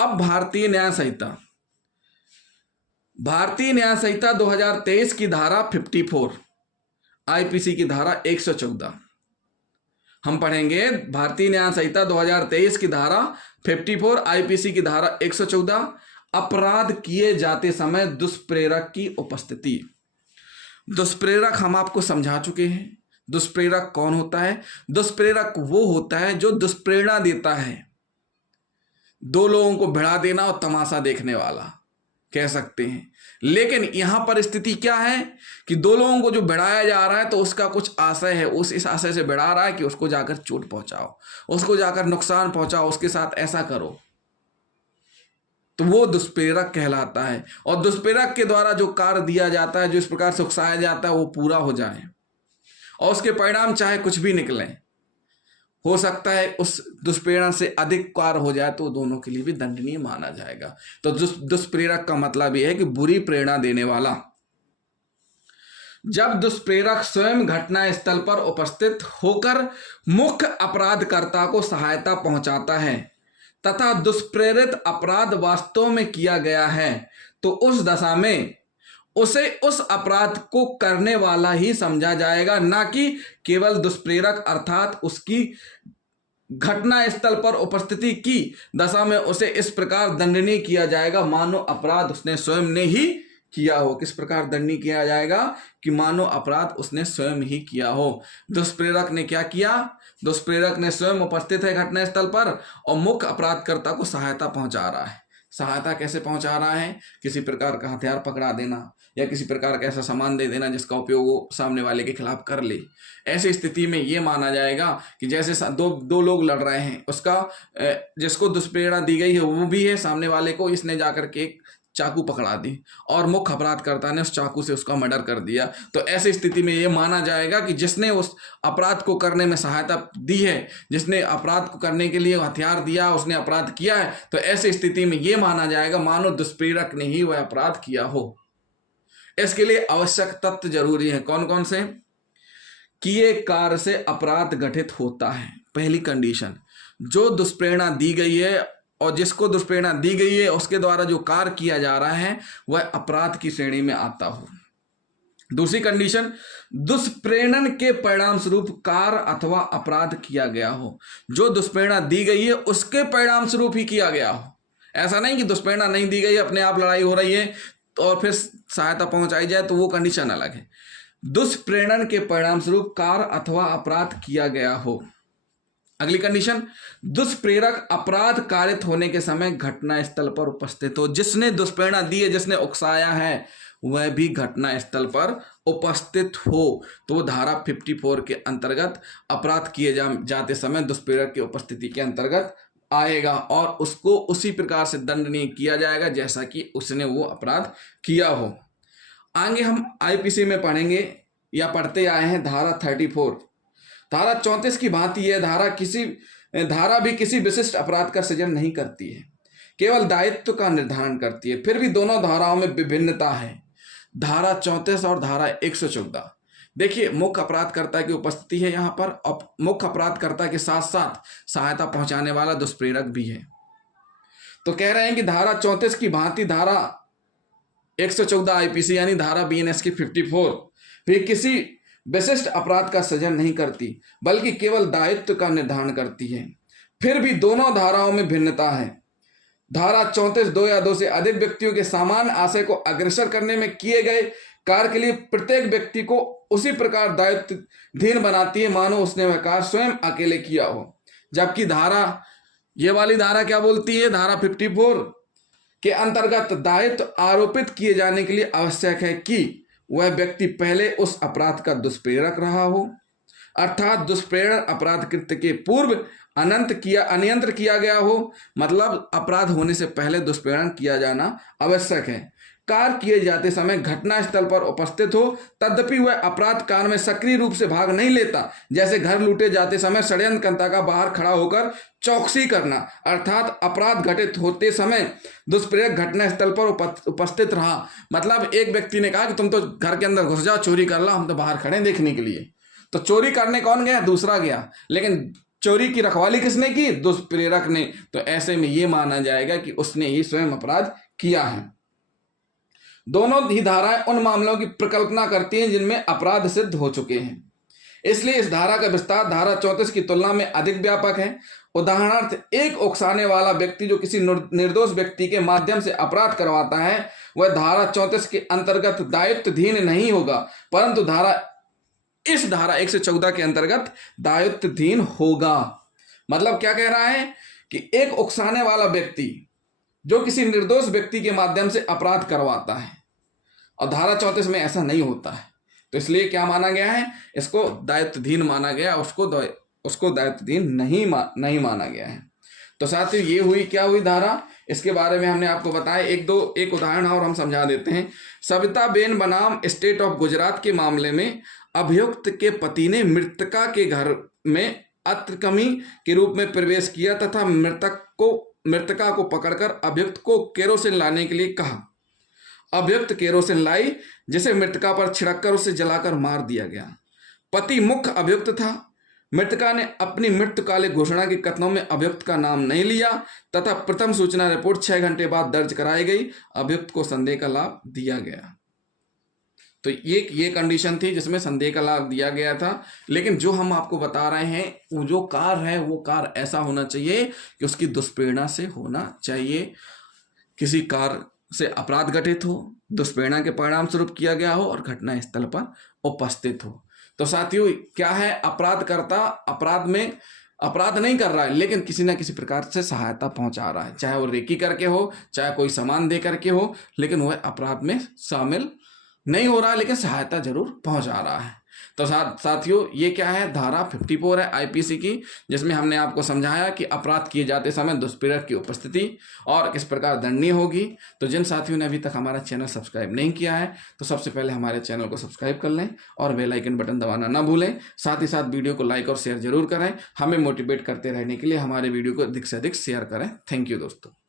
अब भारतीय न्याय संहिता 2023 की धारा 54, आईपीसी की धारा 114 हम पढ़ेंगे। भारतीय न्याय संहिता 2023 की धारा 54, आईपीसी की धारा 114, अपराध किए जाते समय दुष्प्रेरक की उपस्थिति। दुष्प्रेरक हम आपको समझा चुके हैं। दुष्प्रेरक कौन होता है? दुष्प्रेरक वो होता है जो दुष्प्रेरणा देता है। दो लोगों को भिड़ा देना और तमाशा देखने वाला कह सकते हैं। लेकिन यहां पर स्थिति क्या है कि दो लोगों को जो भिड़ाया जा रहा है तो उसका कुछ आशय है, इस आशय से भिड़ा रहा है कि उसको जाकर चोट पहुंचाओ, उसको जाकर नुकसान पहुंचाओ, उसके साथ ऐसा करो, तो वो दुष्प्रेरक कहलाता है। और दुष्प्रेरक के द्वारा जो कार्य दिया जाता है, जो इस प्रकार से उकसाया जाता है, वो पूरा हो जाए और उसके परिणाम चाहे कुछ भी निकले, हो सकता है उस दुष्प्रेरणा से अधिक कार्य हो जाए, तो दोनों के लिए भी दंडनीय माना जाएगा। तो दुष्प्रेरक का मतलब यह है कि बुरी प्रेरणा देने वाला। जब दुष्प्रेरक स्वयं घटना स्थल पर उपस्थित होकर मुख्य अपराधकर्ता को सहायता पहुंचाता है तथा दुष्प्रेरित अपराध वास्तव में किया गया है, तो उस दशा में उसे उस अपराध को करने वाला ही समझा जाएगा, ना कि केवल दुष्प्रेरक, अर्थात उसकी घटना स्थल पर उपस्थिति की दशा में उसे इस प्रकार दंडनीय किया जाएगा मानो अपराध उसने स्वयं ने ही किया हो। किस प्रकार दंडनीय किया जाएगा कि मानो अपराध उसने स्वयं ही किया हो। दुष्प्रेरक ने क्या किया? दुष्प्रेरक ने स्वयं उपस्थित है घटना स्थल पर और मुख्य अपराधकर्ता को सहायता पहुंचा रहा है। सहायता कैसे पहुंचा रहा है? किसी प्रकार का हथियार पकड़ा देना या किसी प्रकार का ऐसा सामान दे देना जिसका उपयोग वो सामने वाले के खिलाफ कर ले। ऐसी स्थिति में ये माना जाएगा कि जैसे दो लोग लड़ रहे हैं, उसका जिसको दुष्प्रेरणा दी गई है वो भी है, सामने वाले को इसने जाकर के एक चाकू पकड़ा दी और मुख्य अपराधकर्ता ने उस चाकू से उसका मर्डर कर दिया। तो ऐसी स्थिति में ये माना जाएगा कि जिसने उस अपराध को करने में सहायता दी है, जिसने अपराध को करने के लिए हथियार दिया, उसने अपराध किया है, तो ऐसी स्थिति में ये माना जाएगा मानो दुष्प्रेरक ने ही वह अपराध किया हो। इसके लिए आवश्यक तथ्य जरूरी है। कौन कौन से? किए कार्य से अपराध घटित होता है। पहली कंडीशन, जो दुष्प्रेरणा दी गई है और जिसको दुष्प्रेरणा दी गई है उसके द्वारा जो कार्य किया जा रहा है वह अपराध की श्रेणी में आता हो। दूसरी कंडीशन, दुष्प्रेरण के परिणाम स्वरूप कार्य अथवा अपराध किया गया हो। जो दुष्प्रेरणा दी गई है उसके परिणाम स्वरूप ही किया गया हो। ऐसा नहीं कि दुष्प्रेरणा नहीं दी गई, अपने आप लड़ाई हो रही है और फिर सहायता पहुंचाई जाए, तो वो कंडीशन अलग है। दुष्प्रेरण के परिणाम स्वरूप कार्य अथवा अपराध किया गया हो। अगली कंडीशन, दुष्प्रेरक अपराध कारित होने के समय घटना स्थल पर उपस्थित हो। जिसने दुष्प्रेरणा दी है, जिसने उकसाया है, वह भी घटना स्थल पर उपस्थित हो, तो वो धारा 54 के अंतर्गत अपराध किए जाते समय दुष्प्रेरक की उपस्थिति के अंतर्गत आएगा और उसको उसी प्रकार से दंडनीय किया जाएगा जैसा कि उसने वो अपराध किया हो। आगे हम आईपीसी में पढ़ेंगे या पढ़ते आए हैं धारा 34। धारा 34 की भांति यह धारा भी किसी विशिष्ट अपराध का सृजन नहीं करती है, केवल दायित्व का निर्धारण करती है। फिर भी दोनों धाराओं में विभिन्नता है। धारा 34 और धारा 114। देखिए, मुख्य अपराधकर्ता की उपस्थिति है यहाँ पर और मुख्य अपराधकर्ता के साथ साथ सहायता पहुंचाने वाला दुष्प्रेरक भी है। तो कह रहे हैं कि धारा 34 की भांति धारा 114 आईपीसी यानी धारा बीएनएस की 54 भी किसी विशिष्ट अपराध का सृजन नहीं करती, बल्कि केवल दायित्व का निर्धारण करती है। फिर भी दोनों धाराओं में भिन्नता है। धारा 34 दो या दो से अधिक व्यक्तियों के समान आशय को अग्रसर करने में किए गए कार्य के लिए प्रत्येक व्यक्ति को उसी प्रकार दायित्वधीन बनाती है मानो उसने वह कार्य स्वयं अकेले किया हो। जबकि ये वाली धारा क्या बोलती है? धारा 54 के अंतर्गत दायित्व आरोपित किए जाने के लिए आवश्यक है कि वह व्यक्ति पहले उस अपराध का दुष्प्रेरक रहा हो, अर्थात दुष्प्रेरण अपराध कृत्य के पूर्व अनियंत्र किया गया हो। मतलब अपराध होने से पहले दुष्प्रेरण किया जाना आवश्यक है। कार्य किए जाते समय घटना स्थल पर उपस्थित हो, तद्यपि वह अपराध कार्य में सक्रिय रूप से भाग नहीं लेता। जैसे घर लूटे जाते समय षड्यंत्रकर्ता का बाहर खड़ा होकर चौकसी करना, अर्थात अपराध घटित होते समय दुष्प्रेरक घटना स्थल पर उपस्थित रहा। मतलब एक व्यक्ति ने कहा कि तुम तो घर के अंदर घुस जाओ, चोरी कर ला, हम तो बाहर खड़े देखने के लिए। तो चोरी करने कौन गया? दूसरा गया, लेकिन चोरी की रखवाली किसने की? दुष्प्रेरक ने। तो ऐसे में ये माना जाएगा कि उसने ही स्वयं अपराध किया है। दोनों ही धाराएं उन मामलों की प्रकल्पना करती हैं जिनमें अपराध सिद्ध हो चुके हैं, इसलिए इस धारा का विस्तार धारा 34 की तुलना में अधिक व्यापक है। उदाहरणार्थ, एक उकसाने वाला व्यक्ति जो किसी निर्दोष व्यक्ति के माध्यम से अपराध करवाता है वह धारा 34 के अंतर्गत दायित्वधीन नहीं होगा, परंतु इस धारा 114 के अंतर्गत दायित्वधीन होगा। मतलब क्या कह रहा है कि एक उकसाने वाला व्यक्ति जो किसी निर्दोष व्यक्ति के माध्यम से अपराध करवाता है, और धारा 34 में ऐसा नहीं होता है, तो इसलिए क्या माना गया है? इसको दायित्वधीन माना गया, उसको दायित्वधीन नहीं माना गया है। तो साथियों, ये क्या हुई धारा, इसके बारे में हमने आपको बताया। एक उदाहरण और हम समझा देते हैं। सविताबेन बनाम स्टेट ऑफ गुजरात के मामले में अभियुक्त के पति ने मृतका के घर में अतिक्रमी के रूप में प्रवेश किया तथा मृतका को पकड़कर अभियुक्त को केरोसिन लाने के लिए कहा। अभियुक्त केरोसिन लाई, जिसे मृतका पर छिड़ककर उसे जलाकर मार दिया गया। पति मुख्य अभियुक्त था। मृतका ने अपनी मृत्युकालिक घोषणा के कथनों में अभियुक्त का नाम नहीं लिया तथा प्रथम सूचना रिपोर्ट 6 घंटे बाद दर्ज कराई गई। अभियुक्त को संदेह का लाभ दिया गया। तो ये कंडीशन थी जिसमें संदेह का लाभ दिया गया था। लेकिन जो हम आपको बता रहे हैं, वो जो कार्य है वो कार्य ऐसा होना चाहिए कि उसकी दुष्प्रेरणा से होना चाहिए। किसी कार्य से अपराध घटित हो, दुष्प्रेरणा के परिणाम स्वरूप किया गया हो और घटना स्थल पर उपस्थित हो। तो साथियों, क्या है, अपराधकर्ता अपराध नहीं कर रहा है, लेकिन किसी ना किसी प्रकार से सहायता पहुंचा रहा है, चाहे वो रेकी करके हो, चाहे कोई सामान दे करके हो, लेकिन वह अपराध में शामिल नहीं हो रहा, लेकिन सहायता जरूर पहुंचा रहा है। तो साथियों, ये क्या है, धारा 54 है आईपीसी की, जिसमें हमने आपको समझाया कि अपराध किए जाते समय दुष्प्रेरक की उपस्थिति और किस प्रकार दंडनीय होगी। तो जिन साथियों ने अभी तक हमारा चैनल सब्सक्राइब नहीं किया है, तो सबसे पहले हमारे चैनल को सब्सक्राइब कर लें और बेल आइकन बटन दबाना ना भूलें। साथ ही साथ वीडियो को लाइक और शेयर जरूर करें। हमें मोटिवेट करते रहने के लिए हमारे वीडियो को अधिक से अधिक शेयर करें। थैंक यू दोस्तों।